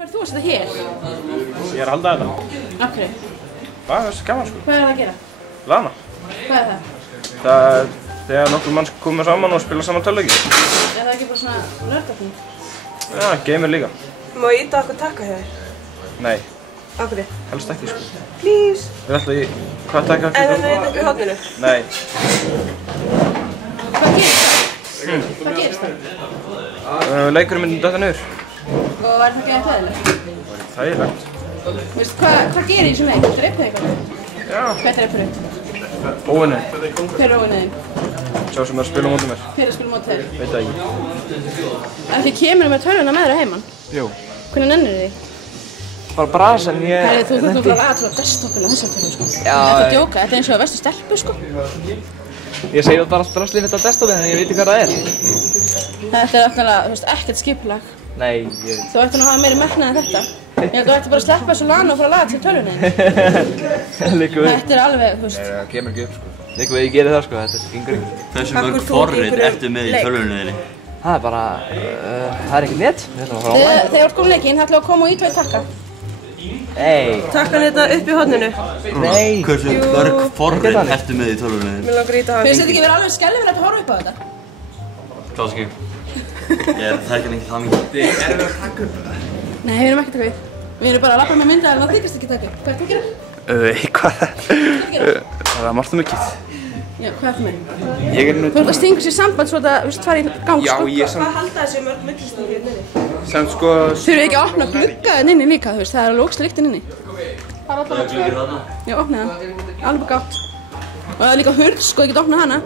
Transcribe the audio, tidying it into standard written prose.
Hvað þú að setja hér? Ég að halda þetta. Af hverju? Það er gaman sko. Hvað það að gera? Lana. Hvað það? Það er þegar nokkur mann koma saman og spila saman tölvuleiki. Það ekki bara svona nördafning? Já, gamer líka. Má ég íta okkur taka hér? Nei. Af hverju? Helst ekki sko. Please. Við ætlum í... Hvað taka En það er upp í hodninu? Nei. Hvað gerist það? Hvað gerist það? Leikurinn myndi detta niður. Og er það ekki að þægilegt? Þægilegt. Veistu, hvað gerir í þessum leik? Dreipið eitthvað? Já. Hvað dreipið þau? Óvinni. Hver er óvinniðinn? Sá sem er að spila mótið mér. Hver er að spila mótið þér? Veit það ekki. En þið kemur með tölvuna með þér að heiman? Jú. Hvernig nennir þið? Bara brasa en ég... Herri, þú þurftum bara að laga til að desktopinu á þessar tölvu sko. Já. Þetta er djóka, þetta er eins og að vestu stelpu sko. Ég segi bara að draslið mitt á desktopinu en ég veit ekki hvað það er. Þetta er náttúrulega, þú veist, ekkert skipulag. Nei, ég veit. Þú ætti nú að hafa meiri metnað en þetta. Ég held að þú ætti bara að sleppa þessu lana og fara að laga til tölvunni. Líka við. Þetta er alveg, þú veist. Það kemur ekki upp sko. Líka við ég gerir það sko, þetta er yngur yngur. Hversu mörg forrit ertu með í tölvunni þinni? Það er bara, það er ekki nett. Við ætlum að fara online. Þegar þú ert komin leikinn, það ætlum að koma og ítveit takka. Nei. Takkan þetta upp í hodninu? Nei. Hversu mörg forrit ertu með í tölvunni þinni? Mér langar að íta hafa Finnst þetta ekki verið alveg skelfilegt að horfa upp á þetta? Kannski. Ég þekki ekki það mikið. Þið erum við að taka upp það? Nei, við erum ekki að taka upp. Við erum bara að lappa með myndaðar en það þykast ekki taka upp. Hvað ert þú að gera? Hvað? Það er margt mikið. Já, hvað ertu með? Ég er nú... Þú ert að stinga sér samband svo að það fara í gang Já, sko. ég samt... Hvað halda þessi mörg myndlistóð hérna inni? Samt sko... Þau eru ekki að opna gluggaðin inni líka, þú veist, það er alveg ógst lyktin inni. Það er alltaf að Já, opna það. Alveg gátt. Og það er líka hurð, sko, ég get opnað hana.